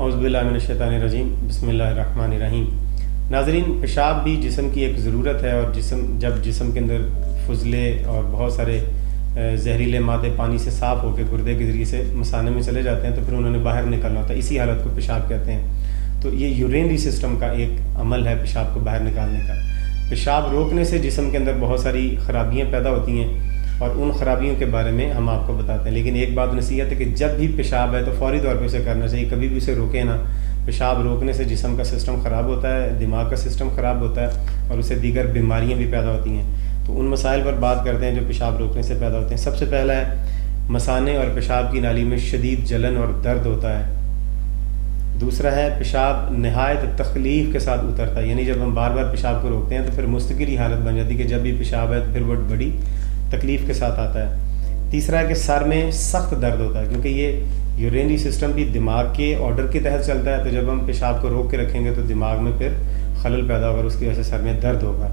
اعوذ باللہ من الشیطان الرجیم بسم اللہ الرحمن الرحیم۔ ناظرین، پیشاب بھی جسم کی ایک ضرورت ہے، اور جب جسم کے اندر فضلے اور بہت سارے زہریلے مادے پانی سے صاف ہو کے گردے کے ذریعے سے مثانے میں چلے جاتے ہیں تو پھر انہوں نے باہر نکلنا ہوتا ہے، اسی حالت کو پیشاب کہتے ہیں۔ تو یہ یورینری سسٹم کا ایک عمل ہے پیشاب کو باہر نکالنے کا۔ پیشاب روکنے سے جسم کے اندر بہت ساری خرابیاں پیدا ہوتی ہیں، اور ان خرابیوں کے بارے میں ہم آپ کو بتاتے ہیں۔ لیکن ایک بات نصیحت ہے کہ جب بھی پیشاب ہے تو فوری طور پہ اسے کرنا چاہیے، کبھی بھی اسے روکیں نہ۔ پیشاب روکنے سے جسم کا سسٹم خراب ہوتا ہے، دماغ کا سسٹم خراب ہوتا ہے، اور اسے دیگر بیماریاں بھی پیدا ہوتی ہیں۔ تو ان مسائل پر بات کرتے ہیں جو پیشاب روکنے سے پیدا ہوتے ہیں۔ سب سے پہلا ہے مثانے اور پیشاب کی نالی میں شدید جلن اور درد ہوتا ہے۔ دوسرا ہے پیشاب نہایت تکلیف کے ساتھ اترتا ہے، یعنی جب ہم بار بار پیشاب کو روکتے ہیں تو پھر مستقل ہی حالت بن جاتی ہے کہ جب بھی پیشاب ہے تو پھر وہ بڑی تکلیف کے ساتھ آتا ہے۔ تیسرا ہے کہ سر میں سخت درد ہوتا ہے، کیونکہ یہ یورینری سسٹم بھی دماغ کے آرڈر کے تحت چلتا ہے، تو جب ہم پیشاب کو روک کے رکھیں گے تو دماغ میں پھر خلل پیدا ہوگا اور اس کی وجہ سے سر میں درد ہوگا۔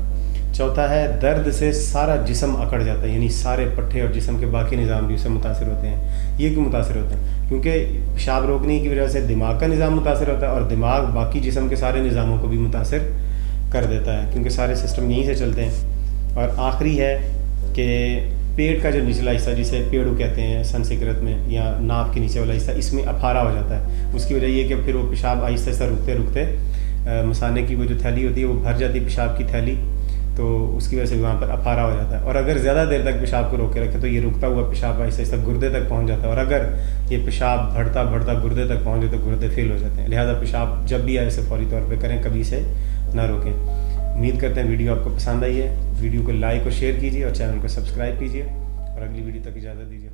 چوتھا ہے درد سے سارا جسم اکڑ جاتا ہے، یعنی سارے پٹھے اور جسم کے باقی نظام بھی اس سے متاثر ہوتے ہیں۔ یہ کیوں متاثر ہوتے ہیں؟ کیونکہ پیشاب روکنے کی وجہ سے دماغ کا نظام متاثر ہوتا ہے، اور دماغ باقی جسم کے سارے نظاموں کو بھی متاثر کر دیتا ہے، کیونکہ سارے سسٹم یہیں سے چلتے ہیں۔ اور آخری ہے کہ پیٹ کا جو نچلا حصہ جسے پیڑو کہتے ہیں سنسکرت میں، یا ناف کے نیچے والا حصہ، اس میں افارا ہو جاتا ہے۔ اس کی وجہ یہ کہ پھر وہ پیشاب آہستہ آہستہ رکتے رکتے مثانے کی وہ جو تھیلی ہوتی ہے وہ بھر جاتی ہے پیشاب کی تھیلی، تو اس کی وجہ سے وہاں پر افارا ہو جاتا ہے۔ اور اگر زیادہ دیر تک پیشاب کو روک کے رکھیں تو یہ رکتا ہوا پیشاب آہستہ آہستہ گردے تک پہنچ جاتا ہے، اور اگر یہ پیشاب بڑھتا بڑھتا گردے تک پہنچ جائے تو گردے فیل ہو جاتے ہیں۔ لہٰذا پیشاب جب بھی آئے اسے فوری طور پہ کریں، کبھی سے نہ روکیں۔ امید کرتے ہیں ویڈیو آپ کو پسند آئی ہے۔ ویڈیو کو لائک اور شیئر کیجیے، اور چینل کو سبسکرائب کیجیے، اور اگلی ویڈیو تک اجازت دیجیے۔